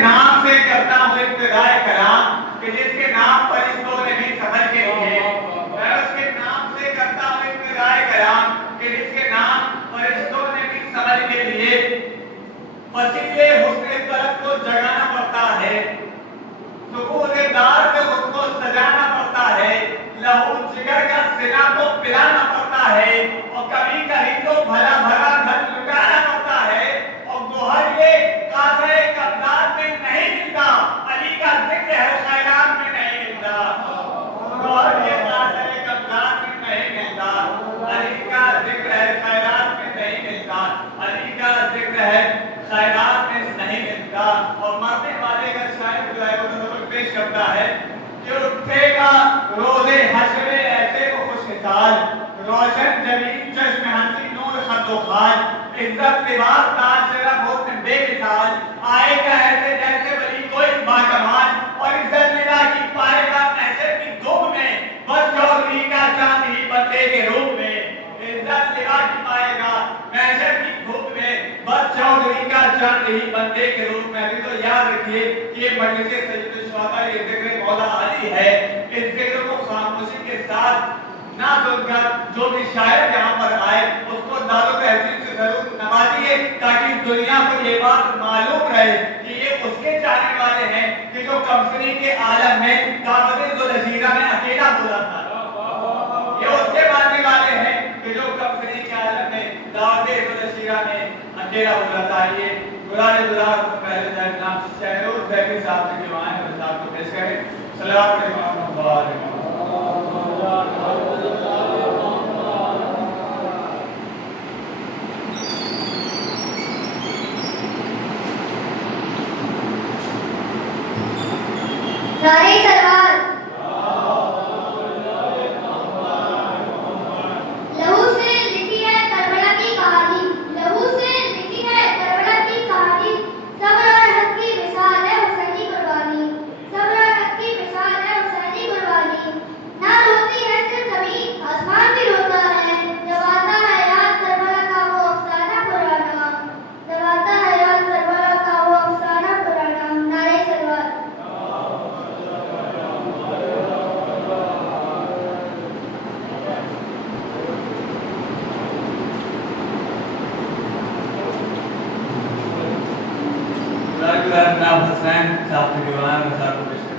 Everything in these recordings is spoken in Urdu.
نام سے کرتا ہوں ابتدائے کلام کہ جس کے نام فرشتوں نے بھی سمجھ کے لیے، میں اس کے نام سے کرتا ہوں ابتدائے کلام کہ جس کے نام فرشتوں نے بھی سمجھ کے لیے وسیلے حسن طلب کو جگانا پڑتا ہے، سکون دار میں خود کو سجانا پڑتا ہے، لہو جگر کا سنا کو پلانا پڑتا ہے، اور کبھی کبھی تو بھلا بھلا گھر لٹانا پڑتا ہے، اور گوہر یہ کاسے کبدار میں نہیں ملتا، علی کا ذکر ہے خیرات میں نہیں ملتا، گوہر یہ کاسے کبدار میں نہیں ملتا، علی کا ذکر ہے خیرات میں نہیں ملتا، علی کا ذکر ہے خیرات میں نہیں ملتا۔ اور مرنے والے کا شاید جو ہے وہ تصور پیش کرتا ہے کہ اٹھے گا روز حشر ایسے وہ خوش مثال، روشن جبین چشم ہنسی نور خط و خال، عزت لباس تاج شرف حسن بے مثال، آئے گا ایسے جیسے ولی کوئی باکمال، اور عزت نگاہ کی پائے گا محشر کی دھوپ میں، بس چودھری کا چاند ہی بندے کے روپ میں، عزت نگاہ کی پائے گا محشر کی دھوپ میں، بس چودھری کا چاند ہی بندے کے روپ میں۔ ابھی تو یاد رکھیے کہ یہ مجلس سید الشہداء یہ ذکر مولا علی ہے، اس ذکر کو خاموشی کے ساتھ نہ سن کر جو بھی شاعر یہاں پر آئے اس کو داد و تحسین سے ضرور نوازیے تاکہ دنیا کو یہ بات معلوم رہے کہ یہ اس کے چاہنے والے ہیں کہ جو کمسنی کے عالم میں دعوت ذوالعشیرہ میں اکیلا بولا تھا، یہ اس کے ماننے والے ہیں کہ جو کمسنی کے عالم میں دعوت ذوالعشیرہ میں اکیلا بولا تھا۔ یہ قرآن دلال کو پہلے جناب شہرور زیبی صاحب سے دیوان ہے صاحب کو پیش کریں۔ سلام علیکم و رحمۃ نعرہ سرور لہو سے لکھی ہے کربلا کی کہانی، لہو سے لکھی ہے کربلا کی کہانی، صبر اور حق کی مثال ہے حسینی قربانی، صبر اور حق کی مثال ہے حسینی قربانی، نہ روتی ہے صرف زمین آسمان بھی روتا ہے، جب آتا ہے یاد کربلا کا وہ افسانہ پرانا، جب آتا ہے یاد کربلا کا وہ افسانہ پرانا۔ نعرہ سرور جناب حسین صاحب سے دیوان ہے صاحب کو پیش کریں۔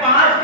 5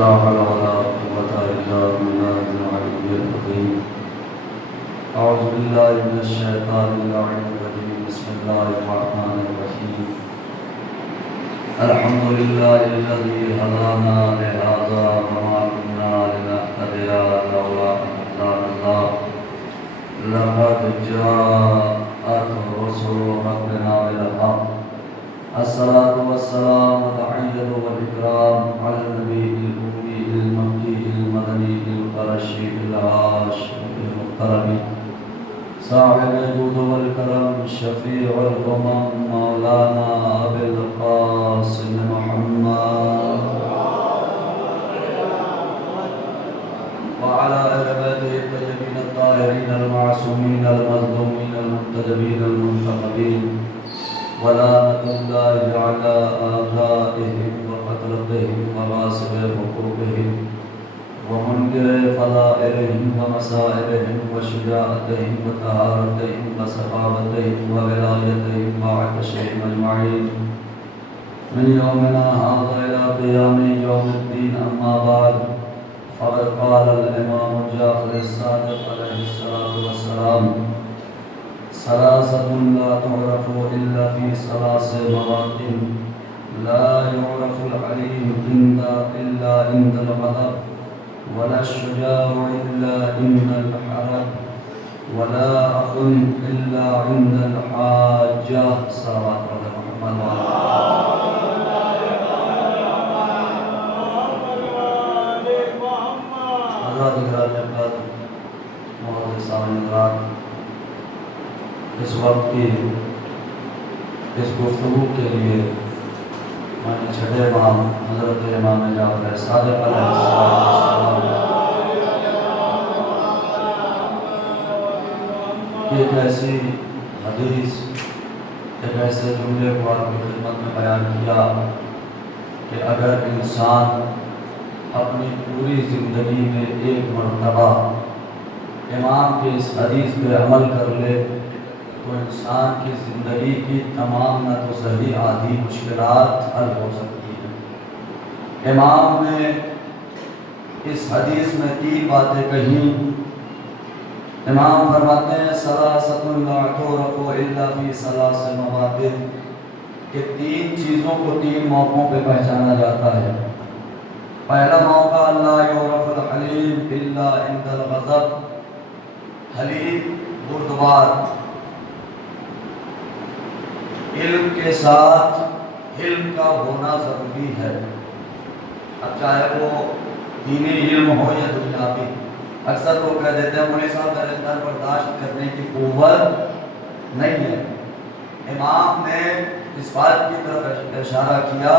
لا حول ولا قوة إلا بالله العلي العظيم أعوذ بالله من الشيطان اللعين الرجيم بسم الله الرحمن الرحيم الحمد لله الذي هدانا لهذا وما كنا لنهتدي لولا أن هدانا الله لقد جاءت رسل ربنا بالحق الصلاة والسلام والتحية والإكرام على النبي الأمي المكي المدني القرشي الهاشمي المحترم صاحب الجود والكرم شفيع الأمم مولانا أبي القاسم محمد وعلى أهل بيته الطيبين الطاهرين المعصومين المظلومين المنتجبين المنتخبين ولعنة الله على آبائهم وقتلتهم وغاصب حقوقهم ومنكر فضائلهم ومصائبهم وشجاعتهم وطهارتهم وسخاوتهم وولايتهم وعطشهم أجمعين من يومنا هذا إلى قيام يوم الدين. أما بعد فقد قال الإمام جعفر الصادق عليه الصلاة والسلام ثلاثة لا تعرف إلا في ثلاث مواطن لا يعرف الحليم إلا عند الغضب ولا الشجاع إلا عند الحرب ولا أخ إلا عند الحاجة. صلوات محمد حضرات گرامی احمد محمد سامعین، اس وقت کی اس گفتگو کے لیے میں نے چھٹے امام حضرت امام جعفر صادق علیہ السلام کی ایک ایسی حدیث، ایک ایسے جملے کو آپ کی خدمت میں بیان کیا کہ اگر انسان اپنی پوری زندگی میں ایک مرتبہ امام کی اس حدیث پہ عمل کر لے تو انسان کی زندگی کی تمام نہ تو صحیح آدھی مشکلات حل ہو سکتی ہیں. امام نے اس حدیث میں 3 باتیں کہیں. امام فرماتے ہیں ثلاثۃ لا تعرف الا فی ثلاث مواطن، کہ 3 چیزوں کو 3 موقعوں پہ پہچانا جاتا ہے. پہلا موقع لا یعرف الحلیم الا عند الغضب، حلیم بردبار، علم کے ساتھ حلم کا ہونا ضروری ہے. اب چاہے وہ دینی علم ہو یا دنیاوی. اکثر لوگ کہہ دیتے ہیں مولوی صاحب میرے اندر برداشت کرنے کی قوت نہیں ہے. امام نے اس بات کی طرف اشارہ کیا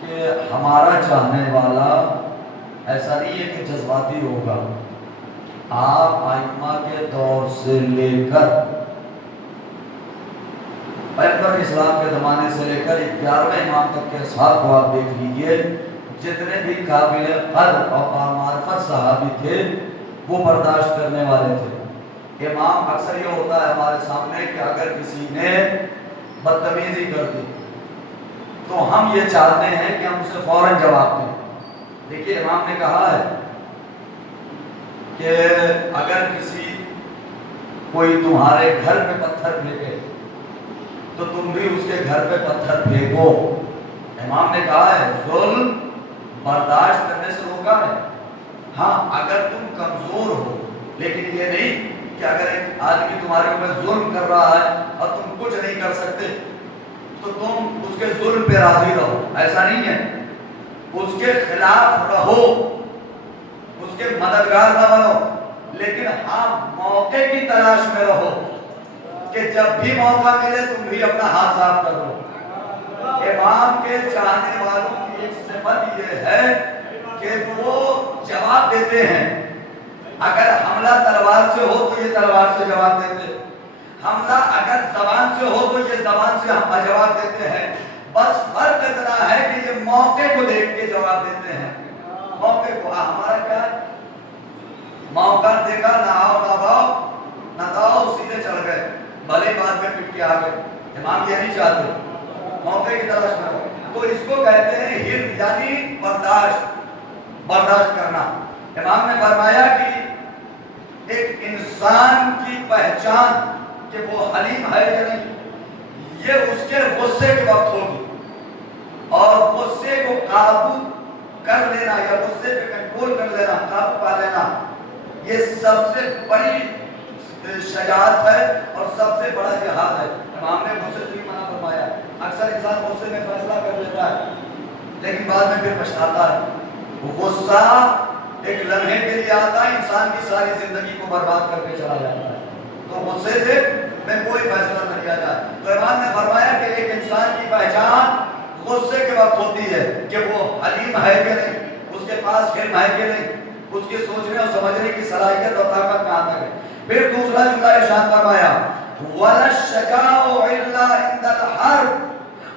کہ ہمارا چاہنے والا ایسا نہیں ہے کہ جذباتی ہوگا. آپ ائمہ کے دور سے لے کر پیغمبر اسلام کے زمانے سے لے کر 11ویں امام تک کے اصحاب کو آپ دیکھ لیجئے, جتنے بھی قابل قدر اور معرفت صحابی تھے وہ برداشت کرنے والے تھے. امام اکثر یہ ہوتا ہے ہمارے سامنے کہ اگر کسی نے بدتمیزی کر دی تو ہم یہ چاہتے ہیں کہ ہم اسے فوراً جواب دیں. دیکھیے امام نے کہا ہے کہ اگر کوئی تمہارے گھر پہ پتھر پھینکے تو تم بھی اس کے گھر پہ پتھر پھینکو. امام نے کہا ہے ظلم برداشت کرنے سے روکا ہے. ہاں اگر تم کمزور ہو, لیکن یہ نہیں کہ اگر ایک آدمی تمہارے اوپر ظلم کر رہا ہے اور تم کچھ نہیں کر سکتے تو تم اس کے ظلم پہ راضی رہو, ایسا نہیں ہے. اس کے خلاف رہو, اس کے مددگار نہ بنو, لیکن ہاں موقع کی تلاش میں رہو کہ جب بھی موقع ملے تم بھی اپنا ہاتھ صاف کر لو. امام کے چاہنے والوں کی ایک صفت یہ ہے کہ وہ جواب دیتے ہیں. اگر حملہ تلوار سے ہو تو یہ تلوار سے جواب دیتے, حملہ اگر زبان سے ہو تو یہ زبان سے ہم جواب دیتے ہیں. بس فرق اتنا ہے کہ یہ موقع کو دیکھ کے جواب دیتے ہیں. موقع کو ہمارا کیا ہے, موقع دیکھا نہ آؤ نہ باؤ نہ داؤ سیدھے چل گئے, بھلے بعد میں پٹ کے آ گئے. امام یہ نہیں چاہتے, موقع کی تلاش میں. تو اس کو کہتے ہیں حلم, یعنی برداشت کرنا. امام نے فرمایا کہ ایک انسان کی پہچان کہ وہ حلیم ہے یا نہیں, یہ اس کے غصے کے وقت ہوگی, اور غصے کو قابو کر لینا یا غصے پہ کنٹرول کر لینا, قابو پا لینا, یہ سب سے بڑی شجاعت ہے اور سب سے بڑا جہاد ہے. امام نے غصے سے منع فرمایا. اکثر انسان غصے میں فیصلہ کر لیتا ہے لیکن بعد میں پھر پچھتاتا ہے. غصہ ایک لمحے کے لیے آتا ہے, انسان کی ساری زندگی کو برباد کر کے چلا جاتا ہے. تو غصے سے میں کوئی فیصلہ نہ کیا جائے. تو امام نے فرمایا کہ ایک انسان کی پہچان غصے کے وقت ہوتی ہے کہ وہ حلیم ہے کہ نہیں, اس کے پاس علم ہے کہ نہیں, اس کی سوچنے اور سمجھنے کی صلاحیت اور طاقت کہاں تک ہے. پھر دوسرا جملہ ارشاد فرمایا وَلَا الشَّجَاعُ إِلَّا عِنْدَ الْحَرْبِ,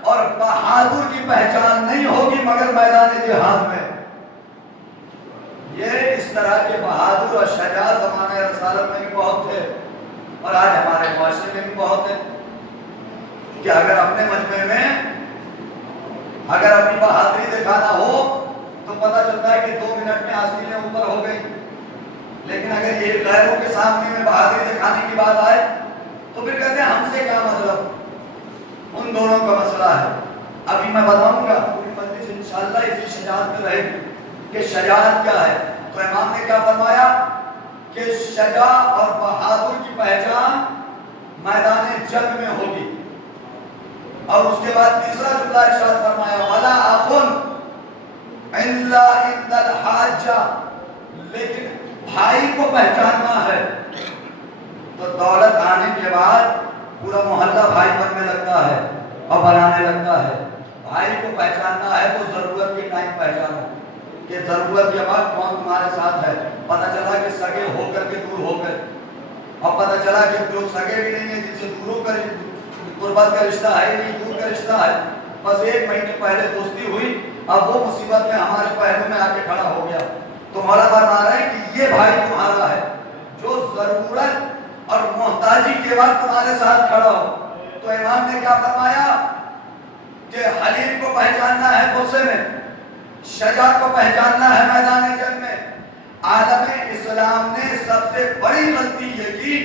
اور بہادر کی پہچان نہیں ہوگی مگر میدان جہاد میں. یہ اس طرح کے بہادر اور شجاع زمانہ رسالت میں بھی بہت تھے اور آج ہمارے معاشرے میں بھی بہت ہے کہ اگر اپنے مجمع میں اگر اپنی بہادری دکھانا ہو تو پتہ چلتا ہے کہ 2 منٹ میں آسمینیں اوپر ہو گئی, لیکن اگر یہ غیروں کے سامنے میں بہادری دکھانے کی بات آئے تو پھر کہتے ہیں ہم سے کیا مطلب, ان دونوں کا مسئلہ ہے. ابھی میں بتاؤں گا پوری مجلس انشاءاللہ اسی شجاعت میں رہے گی کہ شجاعت کیا ہے. تو امام نے کیا فرمایا کہ شجاع اور بہادر کی پہچان میدان جنگ میں ہوگی. اور اس کے بعد تیسرا جملہ ارشاد فرمایا وَلَا أَخٌ إِلَّا عِنْدَ الْحَاجَّةِ, لیکن بھائی کو پہچاننا ہے. تو دولت آنے کے بعد پورا محلہ بھائی بننے لگتا ہے اور بنانے لگتا ہے. بھائی کو پہچاننا ہے تو ضرورت کے ٹائم پہچانو کہ ضرورت کے بعد کون تمہارے ساتھ ہے. پتہ چلا کہ سگے ہو کر کے دور ہو گئے, اور پتہ چلا کہ جو سگے بھی نہیں ہیں جن سے دور ہو کر قربت کا رشتہ ہے نہیں, دور کا رشتہ ہے, بس 1 مہینے پہلے دوستی ہوئی, اب وہ مصیبت میں ہمارے پہلو میں آ کے کھڑا ہو گیا. تو مولا فرما رہے ہیں کہ یہ بھائی تمہارا ہے جو ضرورت اور محتاجی کے وقت تمہارے ساتھ کھڑا ہو. تو امام نے کیا فرمایا کہ حلیم کو پہچاننا ہے غصے میں, شجاع کو پہچاننا ہے میدان جنگ میں. عالم اسلام نے سب سے بڑی غلطی یہ کی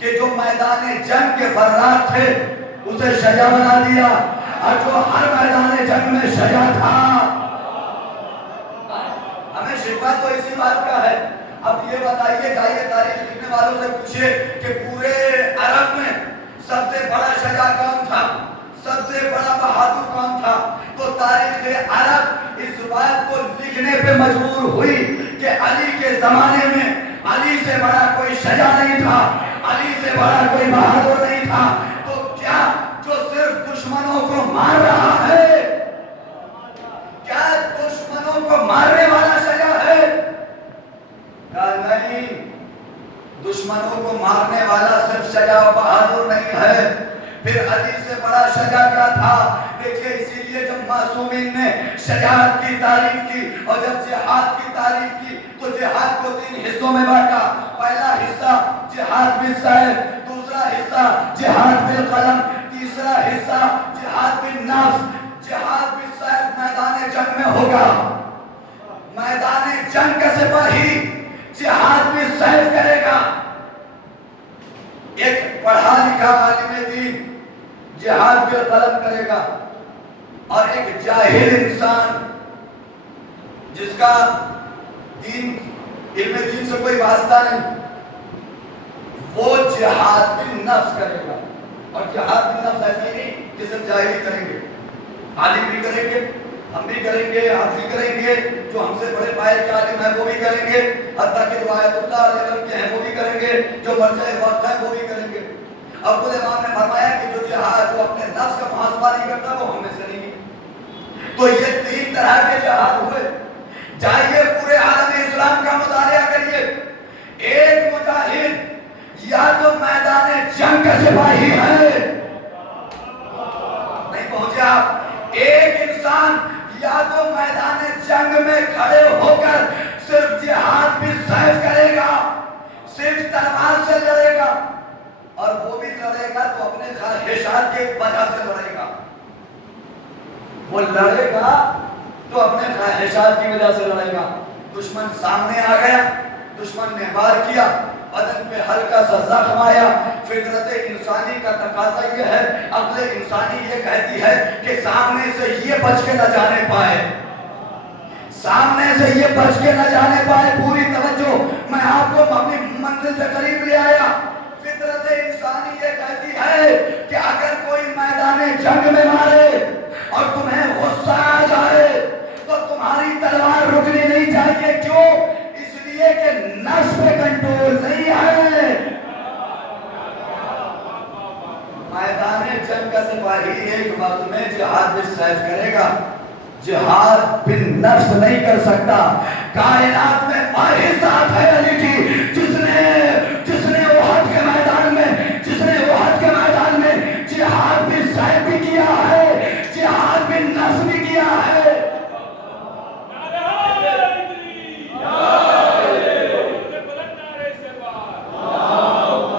کہ جو میدان جنگ کے فرار تھے اسے شجاع بنا دیا, اور جو ہر میدان جنگ میں شجاع تھا. ہمیں شکوہ تو اسی بات کا ہے. اب یہ بتائیے, جائیے تاریخ لکھنے والوں سے پوچھئے کہ پورے عرب میں سب سے بڑا شجاع کون تھا, سب سے بڑا بہادر کون تھا؟ تو تاریخ عرب اس بات کو لکھنے پہ مجبور ہوئی کہ علی کے زمانے میں علی سے بڑا کوئی شجاع نہیں تھا، علی سے بڑا کوئی بہادر نہیں تھا۔ تو کیا جو صرف دشمنوں کو مار رہا ہے، کیا دشمنوں کو مارنے والا شجاع ہے؟ کہا نہیں، دشمنوں کو مارنے والا صرف شجاع و بہادر نہیں ہے، پھر علی سے بڑا شجاع کیا تھا؟ دیکھیے اسی لیے جب معصومین نے شجاعت کی تعریف کی اور جب جہاد کی تعریف کی تو جہاد کو 3 حصوں میں بانٹا۔ پہلا حصہ جہاد بالسیف، دوسرا حصہ جہاد بالقلم، تیسرا حصہ جہاد بالنفس۔ جہاد بالسیف میدان جنگ میں ہوگا، میدان جنگ کا سپاہی جہاد بالسیف کرے گا۔ ایک پڑھا لکھا عالم دین جہاد بالقلم کرے گا، اور ایک جاہل انسان جس کا دین علم دین سے کوئی واسطہ نہیں، وہ جہاد بالنفس کرے گا۔ اور جہاد بالنفس ایسا ہی نہیں کہ صرف جاہل کریں گے، عالم بھی کریں گے، ہم بھی کریں گے، آپ بھی کریں گے، جو ہم سے بڑے پائے کے عالم ہیں وہ بھی کریں گے، حتیٰ کہ روایت اللہ علیہ وسلم کے ہیں وہ بھی کریں گے، جو مرجع وقت ہے وہ بھی کریں گے۔ ابو الامام نے فرمایا کہ جو جہاد جو اپنے نفس کا محاسبہ نہیں کرتا وہ ہم میں سے نہیں ہے۔ تو یہ 3 طرح کے جہاد ہوئے۔ جائیے پورے عالم اسلام کا مطالعہ کریے، ایک مجاہد یا تو میدان جنگ کا سپاہی ہے، نہیں پہنچے آپ، ایک انسان یا تو میدان جنگ میں کھڑے ہو کر صرف جہاد بالسیف کرے گا، صرف تلوار سے لڑے گا، اور وہ بھی لڑے گا تو اپنے خواہشات کی وجہ سے لڑے گا، وہ لڑے گا تو اپنے خواہشات کی وجہ سے لڑے گا۔ دشمن سامنے آ گیا، دشمن نے وار کیا، بدن پہ ہلکا سا زخم آیا، فطرت انسانی کا تقاضا یہ ہے، عقل انسانی یہ کہتی ہے کہ سامنے سے یہ بچ کے نہ جانے پائے، سامنے سے یہ بچ کے نہ جانے پائے۔ پوری توجہ، میں آپ کو اپنی منزل سے قریب لے آیا۔ فطرت انسانی یہ کہتی ہے کہ اگر کوئی میدان جنگ میں مارے اور تمہیں غصہ آ جائے تو تمہاری تلوار رکنی نہیں چاہیے۔ کیوں؟ اس لیے کہ نفس پہ کنٹرول نہیں ہے۔ میدان جنگ کا سپاہی ایک وقت میں جہاد بالسیف کرے گا، جہاد بالنفس نہیں کر سکتا۔ کائنات میں واحد ذات ہے علی کی جس نے احد کے میدان میں جہاد بالسیف بھی کیا ہے، جہاد بالنفس بھی کیا ہے۔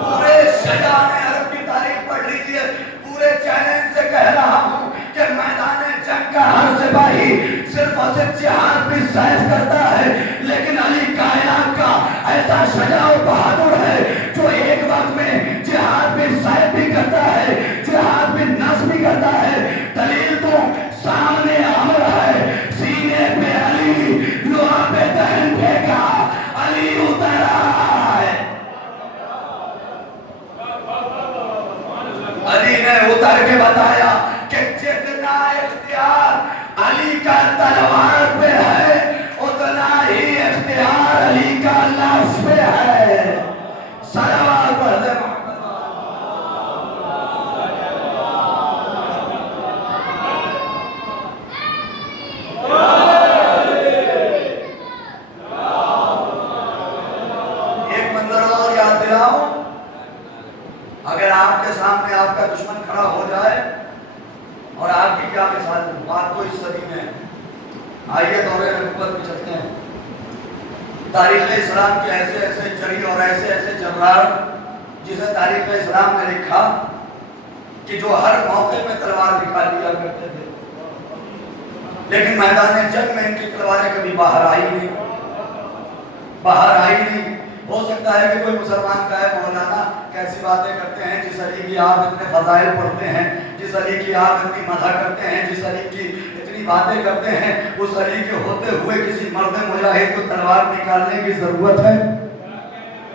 پورے شجاع عرب کی تاریخ پڑھ لیجئے، پورے چیلنج سے کہہ رہا ہوں کہ میدان جنگ کا ہر سپاہی صرف اور صرف جہاد بالسیف کرتا ہے، لیکن علی کائنات کا ایسا شجاع و بہادر ہے جو ایک وقت میں جہاد بالسیف بھی کرتا ہے، جہاد بالنفس بھی کرتا ہے۔ دلیل تو سامنے امر ہے، سینے پہ علی لوہا پہ دہن پھینکا، علی اتر آئے۔ علی نے اتر کے بتایا کہ جتنا اختیار علی کا تلوار پہ ہے اتنا ہی اختیار علی کا لفظ پہ ہے۔ صلوات پڑھ دے ایک منظر اور یاد دلاؤں، اگر آپ کے سامنے آپ کا دشمن کھڑا ہو جائے اور آپ کی کیا مثال ہے؟ بات تو اس صدی میں آئیے دورے نبوت میں چلتے ہیں۔ تاریخ اسلام کے ایسے ایسے جری اور ایسے ایسے جرار جسے تاریخ اسلام نے لکھا کہ جو ہر موقع میں تلوار دکھا لیا کرتے تھے، لیکن میدان جنگ میں ان کی تلواریں کبھی باہر آئی نہیں، باہر آئی نہیں۔ ہو سکتا ہے کہ کوئی مسلمان کہے مولانا کیسی باتیں کرتے ہیں، جس علی کی آپ اتنے فضائل پڑھتے ہیں، جس علی کی آپ اتنی مدح کرتے ہیں، جس علی کی اتنی باتیں کرتے ہیں، اس علی کے ہوتے ہوئے کسی مرد مجاہد کو تلوار نکالنے کی ضرورت ہے؟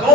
2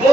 2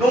2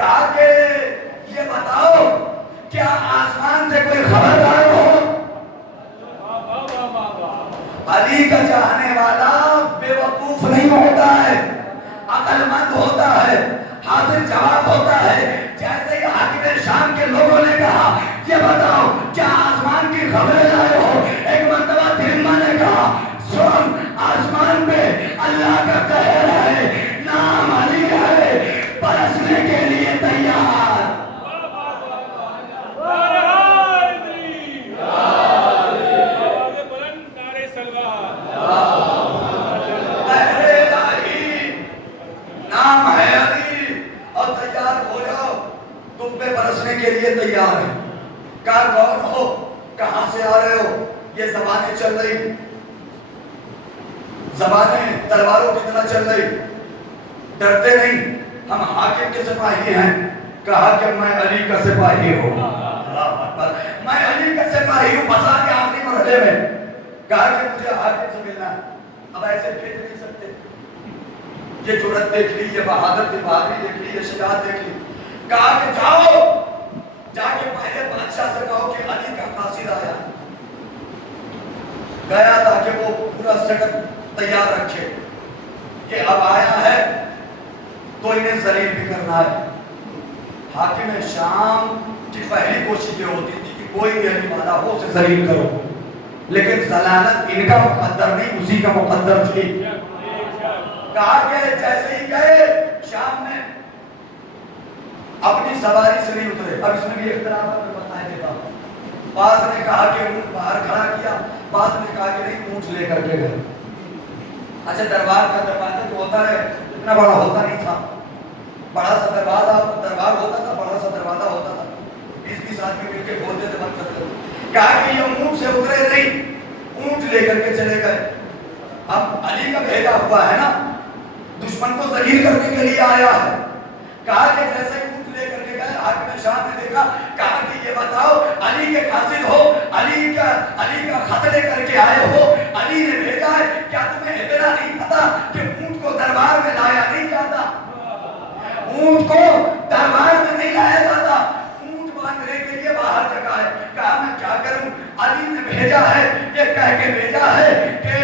کہا کہ یہ بتاؤ کیا آسمان سے کوئی خبردار ہو؟ علی کا چاہنے والا بے وقوف نہیں ہوتا ہے، عقل مند ہوتا ہے، حاضر جواب ہوتا ہے۔ جیسے ہی حاکم شام کے لوگوں نے کہا یہ بتاؤ کیا آسمان کی خبریں لائے ہو، ایک مرتبہ ترنما نے کہا سن، آسمان پہ اللہ کا قہر ہے، نام علی ہے، برسنے کے لیے تیار۔ نام ہے علی اور تیار ہو جاؤ، تم پہ برسنے کے لیے تیار ہے۔ کہا کون ہو، کہاں سے آ رہے ہو؟ یہ زبانیں چل رہی، زبانیں تلواروں کی طرح چل رہی، ڈرتے نہیں، ہم حاکم کے سپاہی ہیں۔ کہا کہ میں علی کا سپاہی ہوں، میں علی کا سپاہی ہوں، بسا کے آخری مرحلے میں۔ کہا کہ مجھے حاکم سے ملنا ہے۔ اب ایسے بھیج نہیں سکتے، یہ جرأت دیکھ لی، یہ بہادر بہادری دیکھ لی، یہ شجاعت دیکھ لی۔ کہا کہ جاؤ، جا کے پہلے بادشاہ سے کہو کہ علی کا قاصد آیا۔ گیا تاکہ وہ پورا سیٹ اپ تیار رکھے کہ اب آیا ہے تو انہیں ذلیل بھی کرنا ہے۔ حاکم شام کی پہلی کوشش یہ ہوتی تھی کہ کوئی بھی علی والا ہو اسے ذلیل کرو، لیکن ذلالت ان کا مقدر نہیں، اسی کا مقدر تھی۔ کہا کہ جیسے ہی گئے شام میں اپنی سواری سے نہیں اترے۔ اب اس میں بھی اختلافات میں بتایا دیتا ہوں، بعض نے کہا کہ اونٹ باہر کھڑا کیا، بعض نے کہا کہ نہیں اونٹ لے کر کے گئے۔ اچھا دربار کا دروازہ جو ہوتا ہے اتنا بڑا ہوتا نہیں تھا، بڑا سا دربار ہوتا تھا، بڑا سا دروازہ ہوتا تھا، 20-20 آدمی مل کے کھولتے تھے، بند کرتے تھے۔ کہا کہ یہ اونٹ سے اترے نہیں، اونٹ لے کر کے چلے گئے۔ اب علی کا بھیجا ہوا ہے نا، دشمن کو ذلیل کرنے کے لیے آیا ہے۔ کہا کہ جیسے ہی اونٹ لے کر کے گئے، حاکم شام نے دیکھا، کہا کہ یہ بتاؤ علی کے قاصد ہو، علی کا خط لے کر کے آئے ہو، علی نے بھیجا ہے، کیا تمہیں اتنا نہیں پتا کہ اونٹ کو دربار میں لایا نہیں جاتا؟ اونٹ کو دربار میں نہیں لایا جاتا، اونٹ باندھنے کے لیے باہر جگہ ہے۔ کہا میں کیا کروں، علی نے بھیجا ہے، یہ کہہ کے بھیجا ہے کہ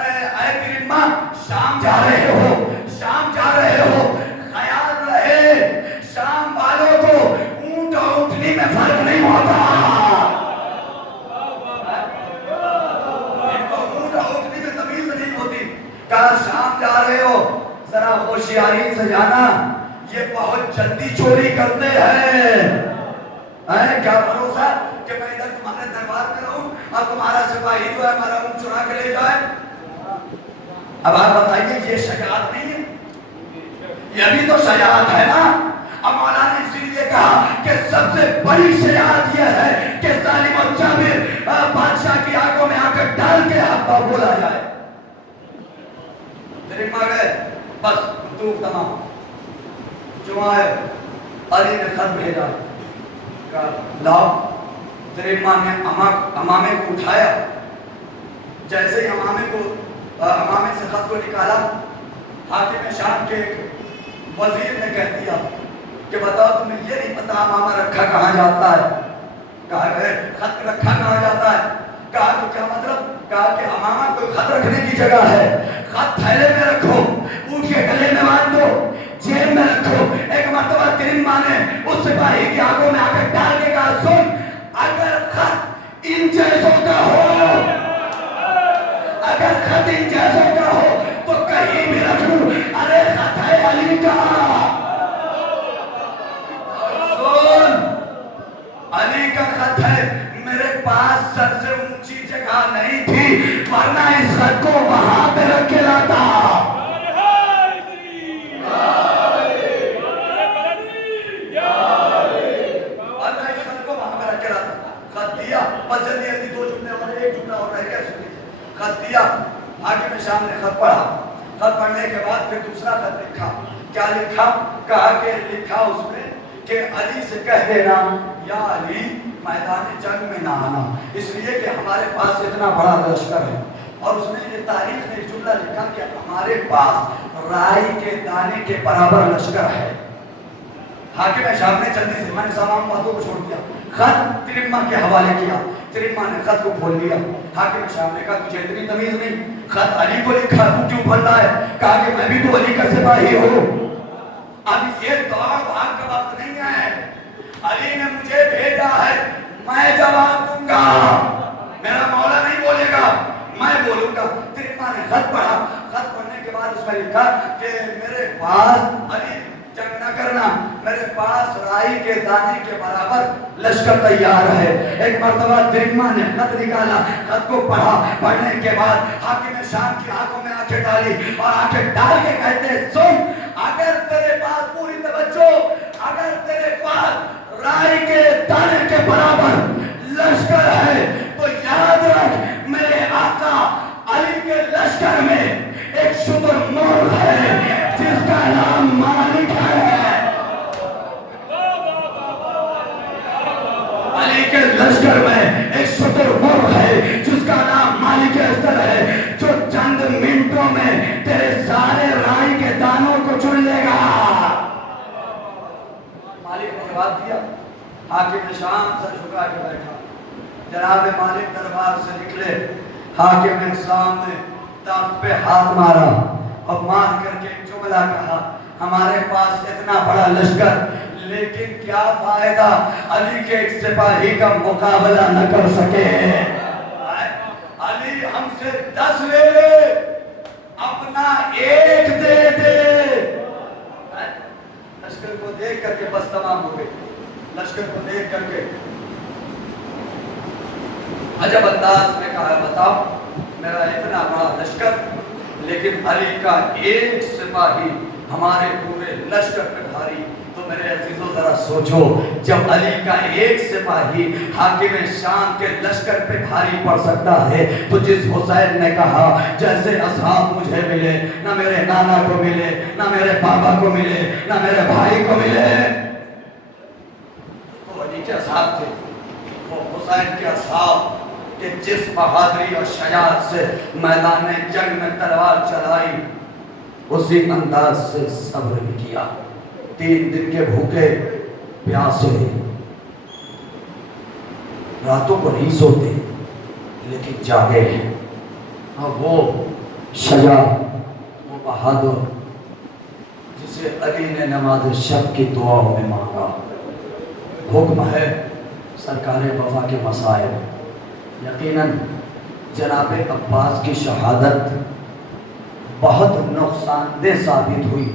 اے کرما شام جا رہے ہو، شام جا رہے ہو، خیال رہے شام والوں کو اونٹ اور اونٹنی میں فرق نہیں ہوتا، ان کو اونٹ اور اونٹنی میں تمیز نہیں ہوتی۔ کہا شام جا رہے ہو، ذرا ہوشیاری سے جانا، یہ بہت جلدی چوری کرتے ہیں۔ کیا بھروسہ کہ میں ادھر تمہارے دربار میں رہوں اور تمہارا سپاہی جو ہے ہمارا اونٹ چرا کے لے جائے؟ اب آپ بتائیے یہ شجاعت نہیں ہے؟ یہ بھی تو شجاعت ہے نا۔ اب مولانا نے اسی لیے کہا کہ سب سے بڑی شجاعت یہ ہے کہ ظالم و جابر بادشاہ کی آنکھوں میں آ کر ڈال کے حقا بولا جائے۔ ترکما گئے، بس گفتگو تمام۔ جو آئے علی نے خط بھیجا، کہا لاؤ۔ ترکما نے امامے کو اٹھایا، جیسے ہی امامے سے خط کو نکالا، حاکم شام کے وزیر نے کہہ دیا کہ بتاؤ تمہیں یہ نہیں پتا امامہ رکھا کہاں جاتا ہے؟ کہا کہ خط رکھا کہاں جاتا ہے؟ کہا تو کیا مطلب؟ کہا کہ امامہ کوئی خط رکھنے کی جگہ ہے، خط تھیلے میں رکھو، اونٹ کے گلے میں باندھ دو، جیب میں رکھو۔ ایک مرتبہ ترنما نے اس سپاہی کی آنکھوں میں آ کر ڈال کے کہا سن، اگر خط ان جیسوں کا ہو، اگر خط ان جیسوں کا ہو تو کہیں بھی رکھوں، ارے خط ہے علی کا، سن علی کا خط ہے، میرے پاس سر سے اونچی جگہ نہیں تھی ورنہ اس خط کو وہاں پہ رکھ کے لاتا۔ خط دیا، بس جلدی جلدی دو جملے اور ایک جملہ اور رہ گیا، خط دیا۔ حاکم شام نے خط پڑھا، خط پڑھنے کے بعد پھر دوسرا خط لکھا۔ کیا لکھا؟ کہا کہ لکھا اس میں کہ علی سے کہہ دینا یا علی میدان جنگ میں نہ آنا، اس لیے کہ ہمارے پاس اتنا بڑا لشکر ہے۔ اور اس نے یہ تاریخ میں ایک جملہ لکھا کہ ہمارے پاس رائی کے دانے کے برابر لشکر ہے، حاکم شام نے جلدی سے میں نے سامان باتوں کو چھوڑ دیا, خط ترما کے حوالے کیا. ترما نے خط کو کھول لیا. حاکم شام نے کہا تجھے اتنی تمیز نہیں, خط علی کو لکھا تو کیوں پڑھ رہا ہے؟ کہا کہ میں بھی تو علی کا سپاہی ہوں. اب یہ دوڑ بھاگ کا وقت نہیں ہے, علی نے مجھے بھیجا ہے, میں جواب دوں گا, میرا مولا نہیں بولے گا, میں بولوں گا. ترما نے خط پڑھا. خط پڑھنے کے بعد اس میں لکھا کہ میرے پاس علی جنگ نہ کرنا, میرے پاس رائی کے دانے کے برابر لشکر تیار ہے. ایک مرتبہ ترما نے خط نکالا, خط کو پڑھا. پڑھنے کے بعد حاکم شام کی آنکھوں میں آنکھیں ڈالی اور آنکھیں ڈال کے کہتے سن, اگر تیرے پاس پوری توجہ, اگر تیرے پاس رائی کے دانے کے برابر لشکر ہے تو یاد رکھ میرے آقا علی کے لشکر میں ایک شتر مرغ ہے جس کا نام مالک ہے. علی کے لشکر میں ایک شتر مرغ ہے جس کا نام مالک استر ہے, جو چند منٹوں میں تیرے سارے رائی کے دانوں کو چن لے گا. مالک نے جواب دیا. حاکم شام سر جھکا کے بیٹھا. جناب مالک دربار سے نکلے. حاکم شام نے تخت پہ ہاتھ مارا اور مار کر کے ایک جملہ کہا, ہمارے پاس اتنا بڑا لشکر لیکن کیا فائدہ, علی کے ایک سپاہی کا مقابلہ نہ کر سکے. علی ہم سے 10 لے لے, اپنا 1 دے دے. لشکر کو دیکھ کر کے بس تمام ہو گئے. لشکر کو دیکھ کر کے عجب انداز میں کہا, بتاؤ میرا اتنا بڑا لشکر لیکن علی کا 1 سپاہی ہمارے پورے لشکر پہ بھاری. تو میرے عزیزوں ذرا سوچو, جب علی کا 1 سپاہی حاکم شام کے لشکر پہ بھاری پڑ سکتا ہے تو جس حسین نے کہا جیسے اصحاب مجھے ملے, نہ میرے نانا کو ملے, نہ میرے بابا کو ملے, نہ میرے بھائی کو ملے, وہ علی کے اصحاب تھے, وہ حسین کے اصحاب کہ جس بہادری اور شجاعت سے میدان جنگ میں تلوار چلائی اسی انداز سے صبر بھی کیا. 3 دن کے بھوکے پیاسے, راتوں کو نہیں سوتے لیکن جاگے ہیں. اور وہ شجاع, وہ بہادر جسے علی نے نماز شب کی دعاؤں میں مانگا. حکم ہے سرکار وفا کے مسائل. یقیناً جناب عباس کی شہادت بہت نقصان دہ ثابت ہوئی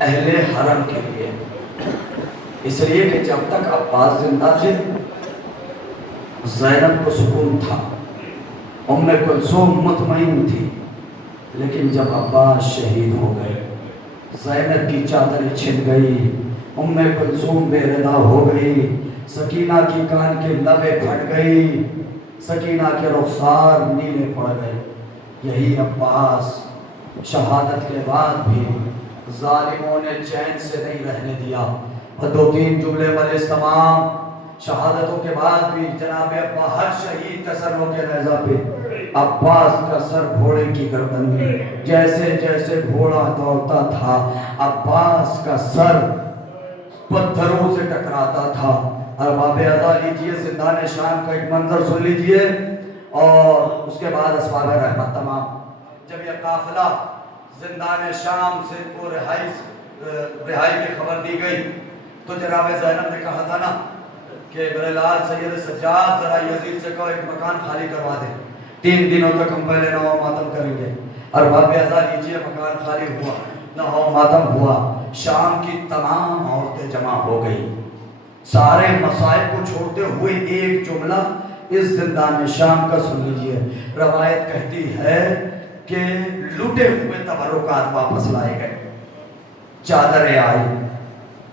اہل حرم کے لیے, اس لیے کہ جب تک عباس زندہ تھے زینب کو سکون تھا, ام کلثوم مطمئن تھی, لیکن جب عباس شہید ہو گئے زینب کی چادریں چھن گئی, ام کلثوم بے رضا ہو گئی, سکینہ کی کان کے لبیں پھٹ گئی, سکینہ کے رخسار نیلے پڑ گئے. یہی عباس شہادت کے بعد بھی ظالموں نے چین سے نہیں رہنے دیا. اور 2-3 جملے بلے تمام شہادتوں کے بعد بھی جناب ابا ہر شہید کے سروں کے نیزہ پہ عباس کا سر گھوڑے کی گردن میں, جیسے جیسے گھوڑا دوڑتا تھا عباس کا سر پتھروں سے ٹکراتا تھا. ارباب اعضاء لیجئے زندان شام کا ایک منظر سن لیجئے اور اس کے بعد اسباب رحمت تمام. جب یہ قافلہ زندان شام سے کو رہائی کی خبر دی گئی تو جناب زینب نے کہا تھا نا کہ بلال سید سجاد ذرا یزید سے کہو ایک مکان خالی کروا دے, 3 دنوں تک ہم پہلے نو ماتم کریں گے. ارباب اعضاء لیجئے مکان خالی ہوا, نو ماتم ہوا, شام کی تمام عورتیں جمع ہو گئی. سارے مسائل کو چھوڑتے ہوئے ایک جملہ اس زندان شام کا سن لیجئے. روایت کہتی ہے کہ لوٹے ہوئے تبرکات واپس لائے گئے, چادریں آئی,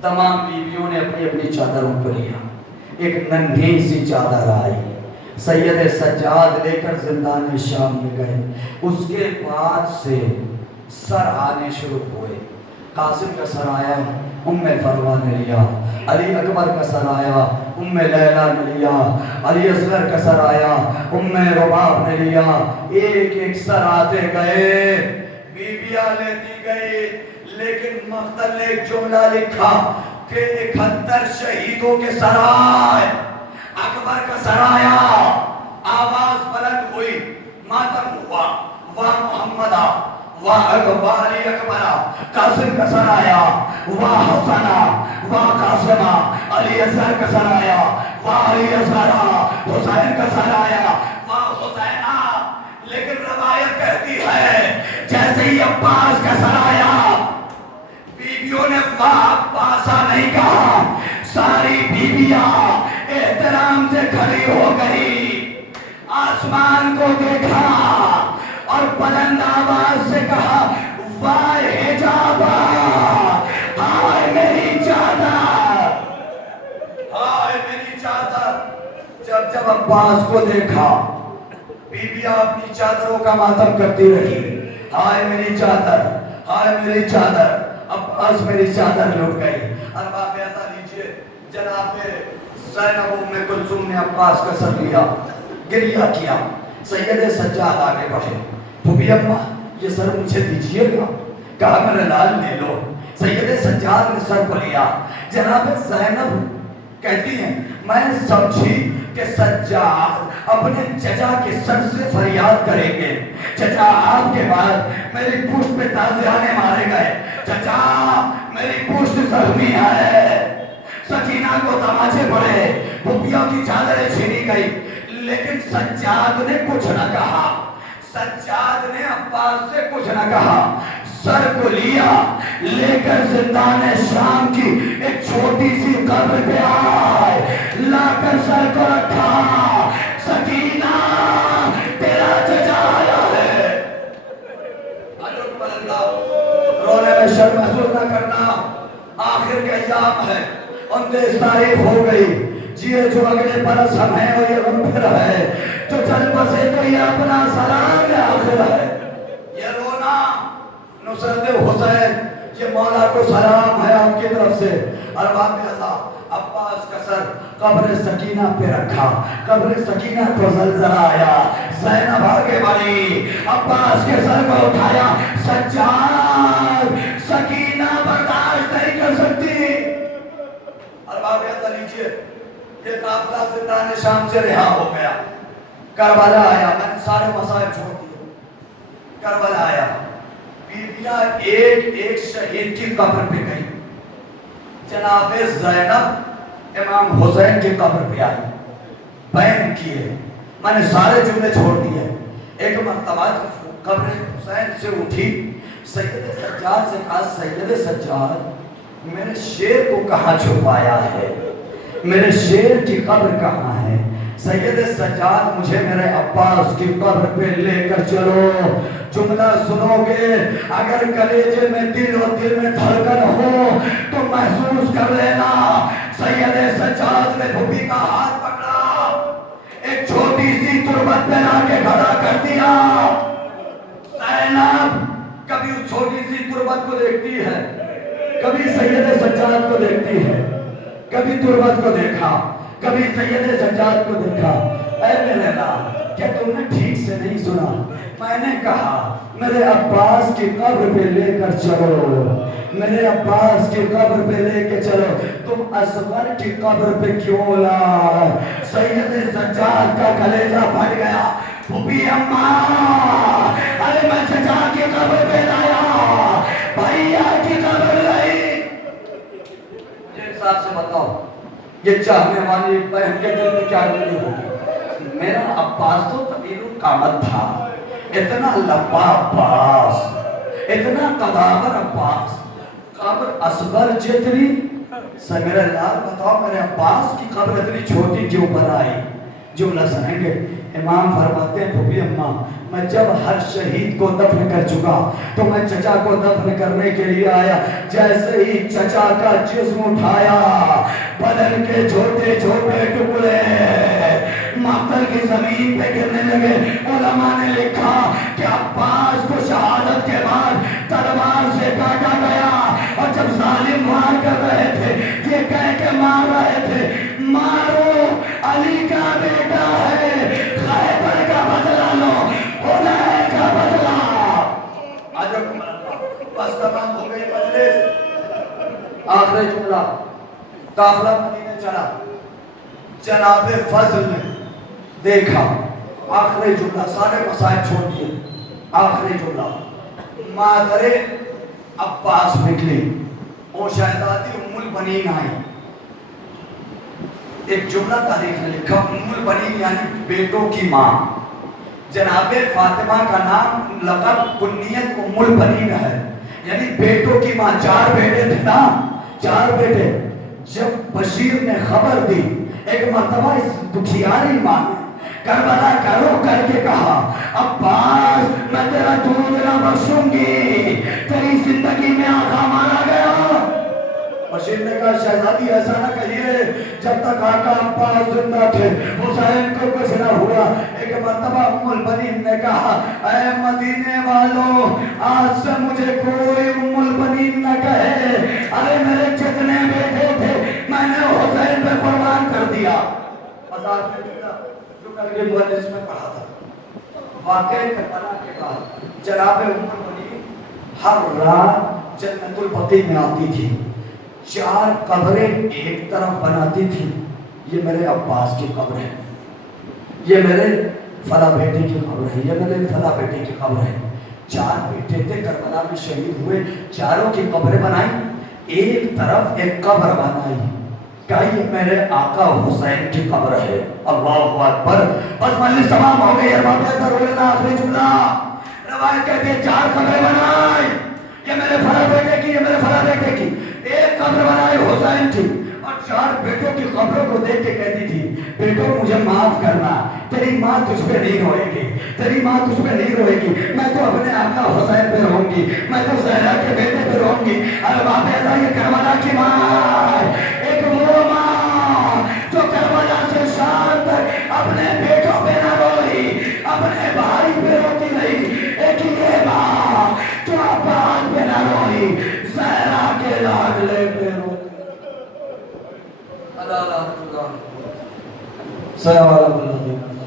تمام بیویوں نے اپنی اپنی چادروں کو لیا. ایک ننھی سی چادر آئی, سید سجاد لے کر زندان شام میں گئے. اس کے بعد سے سر آنے شروع ہوئے. قاسم کا سر آیا, ام فروا نے لیا. علی اکبر کا سر آیا, ام لیلا نے لیا. علی اصغر کا سر آیا, ام رباب نے لیا. ایک ایک سر آتے گئے, بیویاں لیتی گئی, لیکن مقتل نے ایک جملہ لکھا کہ 71 شہیدوں کے سرائے اکبر کا سرایا، آواز بلند ہوئی، ماتم ہوا، واہ محمدہ، واہ علی اکبرہ، قاسم کا سرایا، واہ حسنہ، واہ قاسمہ، علی اصغر کا سرایا، واہ علی اصغرہ، حسین کا سرایا، واہ حسینہ۔ لیکن روایت کہتی ہے جیسے ہی عباس کا سرایا، بیویوں نے واہ عباسہ نہیں کہا، ساری بیویاں احترام سے کھڑی ہو گئی، آسمان کو دیکھا اور بلند آواز سے کہا واہ حجابہ، ہائے میری چادر، ہائے میری چادر۔ جب عباس کو دیکھا، بیویاں اپنی چادروں کا ماتم کرتی رہی، ہائے میری چادر، ہائے میری چادر۔ عباس میری چادر لوٹ گئی۔ ارباب ایسا لیجئے، جناب زینب ام کلثوم نے عباس کا سر لیا، گریہ کیا، سید سجاد آگے بڑھے، پھوپھی اماں یہ سر مجھے دیجئے گا، کہا میرے لال لے لو۔ سید سجاد نے سر کو لیا، جناب زینب کہتی ہیں میں سمجھی کہ سجاد اپنے چچا کے سر سے فریاد کریں گے، چچا آپ کے بعد میری پشت پہ تازیانے مارے گئے، چچا میری پشت زخمی ہے۔ سکینہ کو تماچے پڑے، پھوپھیوں کی چادریں چھینی گئی، لیکن سجاد نے کچھ نہ کہا، سجاد نے عباس سے کچھ نہ کہا، سر کو لیا، لے کر زندان شام کی ایک چھوٹی سی قبر پہ آئے، لا کر سر کو رکھا، سکینہ تیرا چچا آیا ہے۔ رونے میں شرم محسوس نہ کرنا، آخر کے ایام ہے، 29 تاریخ ہو گئی، جیے جو اگلے برس ہم ہیں اور یہ غم پھر ہے، جو چل بسے تو یہ اپنا سلام آخر ہے۔ یہ رونا نصرت حسین، یہ مولا کو سلام ہے آپ کی طرف سے۔ ارباب ایسا عباس کا سر قبر سکینہ پہ رکھا، قبر سکینہ کو زلزلہ آیا، زینب آگے بڑھی، عباس کے سر کو اٹھایا، سجاد سکینہ برداشت نہیں کر سکتی۔ ارباب ایسا لیجئے، یہ قافلہ زندان شام سے رہا ہو گیا، کربلا آیا، میں نے سارے مسائل چھوڑ دیے، کربلا آیا، بیویاں ایک ایک شہید کی قبر پہ گئی، جناب زینب امام حسین کی قبر پہ آئی، بیان کیے، میں نے سارے جملے چھوڑ دیے۔ ایک مرتبہ قبر حسین سے اٹھی، سید سجاد سے کہا سید سجاد میرے شیر کو کہاں چھپایا ہے، میرے شیر کی قبر کہاں ہے؟ سید سجاد مجھے میرے عباس کی قبر پہ لے کر چلو۔ جملہ سنو گے، اگر کلیجے میں دل اور دل میں دھڑکن ہو تو محسوس کر لینا۔ سید سجاد نے پھوپھی کا ہاتھ پکڑا، ایک چھوٹی سی تربت پہ لا کے کھڑا کر دیا۔ زینب کبھی اس چھوٹی سی تربت کو دیکھتی ہے، کبھی سید سجاد کو دیکھتی ہے، کبھی تربت کو دیکھا، کبھی سید سجاد کو دیکھا۔ اے میرے لال، کیا تم نے ٹھیک سے نہیں سنا؟ میں نے کہا میرے عباس کی قبر پہ لے کر چلو، میرے عباس کی قبر پہ لے کے چلو۔ تم اصغر کی قبر پہ کیوں لائے؟ سید سجاد کا کلیجہ پھٹ گیا۔ پھوپھی اماں، ارے میں چچا کی قبر پہ لایا، بھائیا کی قبر لائی۔ مجھے انصاف سے بتاؤ، یہ چاہنے والی بہن کے دل میں کیا گزری ہوگی؟ میرا عباس تو طویل القامت تھا، اتنا لمبا عباس، اتنا قدامت عباس، قبر اصغر جتنی۔ میرے لال بتاؤ میرے عباس کی قبر اتنی چھوٹی کیوں بنائی؟ جملہ سنیں گے، امام فرماتے ہیں پھوپھی اماں میں جب ہر شہید کو دفن کر چکا تو میں چچا کو دفن کرنے کے لیے آیا۔ جیسے ہی چچا کا جسم اٹھایا، بدن کے چھوٹے چھوٹے ٹکڑے مقتل کی زمین پہ گرنے لگے۔ علماء نے لکھا کہ عباس کو شہادت کے بعد تلوار سے کاٹا گیا، اور جب ظالم وار کر رہے تھے یہ کہہ کے مار رہے تھے مارو علی کا بیٹا ہے، خیبر کا بدلہ لو، حنین کا بدلہ۔ بس تمام ہو گئی مجلس۔ جملہ قافلہ مدینے چلا جناب فضل نے دیکھا آخری جملہ سارے مسائل چھوڑ دیے آخری جملہ مادر عباس نکلی وہ شہزادی ام البنین آئی ایک جملہ تاریخ نے لکھا ام البنین یعنی بیٹوں کی ماں جناب فاطمہ کا نام لقب کنیت ام البنین ہے یعنی بیٹوں کی ماں 4 بیٹے تھے نا 4 بیٹے جب بشیر نے خبر دی ایک مرتبہ اس دکھیاری ماں نے کربلا کا رخ کر کے کہا عباس میں تیرا دودھ نہ بخشوں گی تیری زندگی میں آقا مارا گیا بشیر نے کہا شہزادی ایسا نہ کہیے جب تک آقا عباس زندہ تھے حسین کو کچھ نہ ہوا ایک مرتبہ ام البنین نے کہا اے مدینے والوں آج سے مجھے کوئی ام البنین نہ کہے ارے میرے جتنے بیٹے تھے میں نے حسین پہ قربان کر دیا آزاد میں دیکھا جو کر کے مجلس میں پڑھا تھا واقعی کربلا کے بعد جناب ام البنین ہر رات جنت البقیع میں آتی تھی 4 قبریں ایک طرف بناتی تھی یہ میرے عباس کی قبر ہے یہ میرے فلاں بیٹے کی قبر ہے یہ میرے فلاں بیٹے کی قبر ہے 4 بیٹے تھے کربلا میں شہید ہوئے چاروں کی قبریں بنائی ایک طرف ایک قبر بنائی کہ یہ میرے آقا حسین کی قبر ہے اللہ اکبر بس مجلس تمام ہو گئی ارباب درولنا آخری جملہ روایت کہتے ہیں 4 قبریں بنائی یہ میرے فلاں بیٹے کی یہ میرے فلاں بیٹے کی ایک قبر بنائی حسین کی اور 4 بیٹوں کی قبروں کو دیکھ کے کہتی تھی بیٹوں مجھے معاف کرنا تیری ماں تجھ پہ نہیں روئے گی تیری ماں تجھ پہ نہیں روئے گی میں تو اپنے آقا حسین پہ رہوں گی میں تو زہرا کے بیٹے پہ رہوں گی ارے باپ ایسا یہ کربلا کی ماں ایک وہ ماں جو کربلا سے شام تک اپنے بیٹوں پہ نہ روئی اپنے بھائی پہ روتی رہی ایک یہ ماں جو عباس پہ نہ روئی زہرا کے لاڈلے پہ روتی سیوالہ اللہ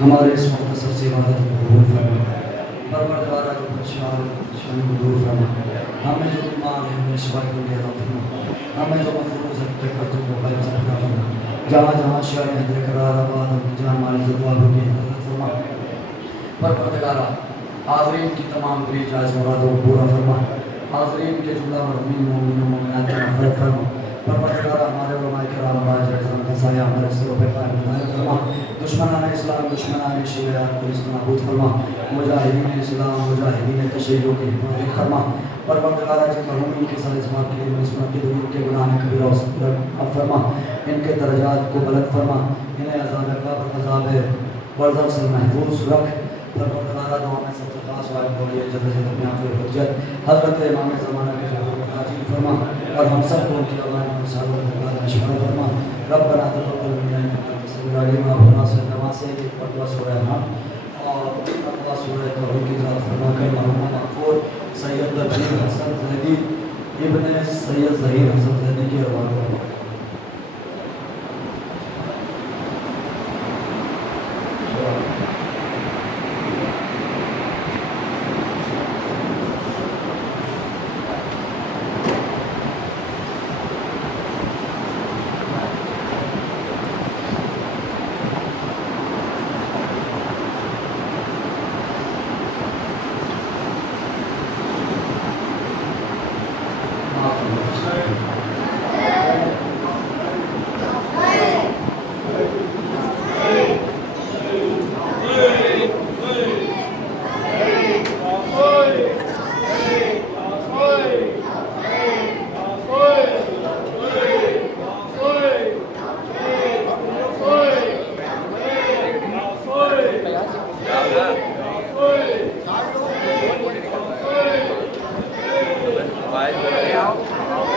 ہمارے اس مختصر سی عبادت کو قبول فرما پروردگار عالم شان قبول فرما ہمیں جو بیمار ہیں ہمیں شفا کی عطا فرما ہمیں جو مفروض ہے تکلیف کو قلب سے پورا فرما جہاں جہاں شاعر ہے قرار آباد جہاں ہماری زدواروں کی حفاظت فرما پروردگار حاضرین کی تمام بری جائز مرادوں کو پورا فرما حاضرین کے جملہ مرحومین مومنین و مومنات کی مغفرت فرما پروردگار ہمارے علماء کرام باج اعظم کا سایہ ہمارے سروں پہ قائم دائم فرما دشمنان اسلام دشمنان شیعہ کو اس نابود فرما مجاہدین اسلام مجاہدین تشیع کی حفاظت فرما پروردگار جن مرحومین کے سر اس بات کے لیے مسلمان کے دور کے گناہ کبیرہ و صغیرہ فرما ان کے درجات کو بلند فرما انہیں عذاب قبر عذاب برزخ سے محفوظ رکھ پروردگار دعا میں سب سے خاص واحد بولیے جلد سے اپنے آپ کو حجت حضرت امام زمانہ کے حضور کو تعجیل فرما اور ہم سب کو ان کی امان و سعادت میں شفا فرما ربنا تقبل منا انك انت السميع العليم ربنا صل وسلم على سيدنا سورہ نام اور اللہ سورہ توحید کی ذات فرما کر مرحوم مغفور سید ظہیر حسن زیدی ابن سید ظہیر حسن زیدی کی روایت فرما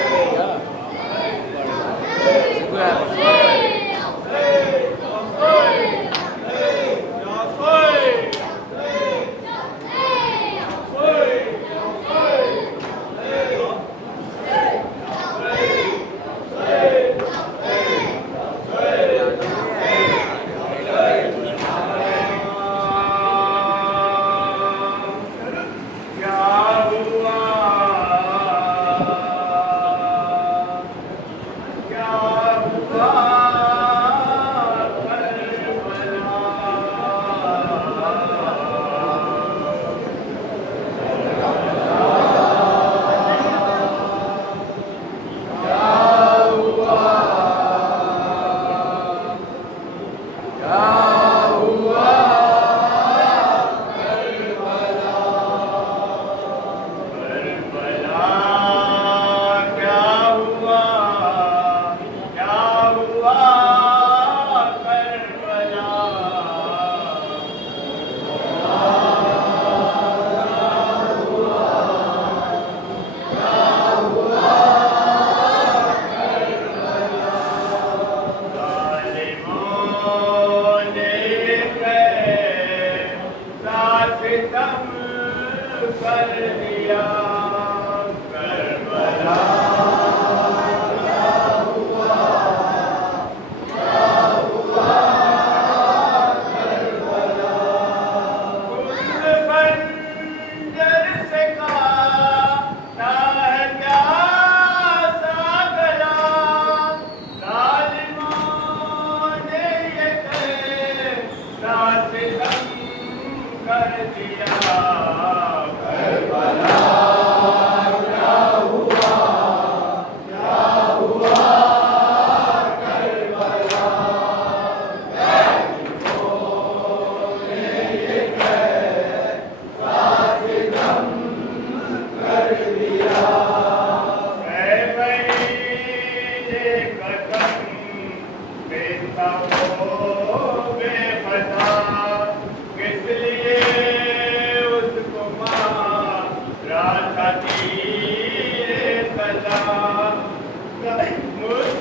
Yeah.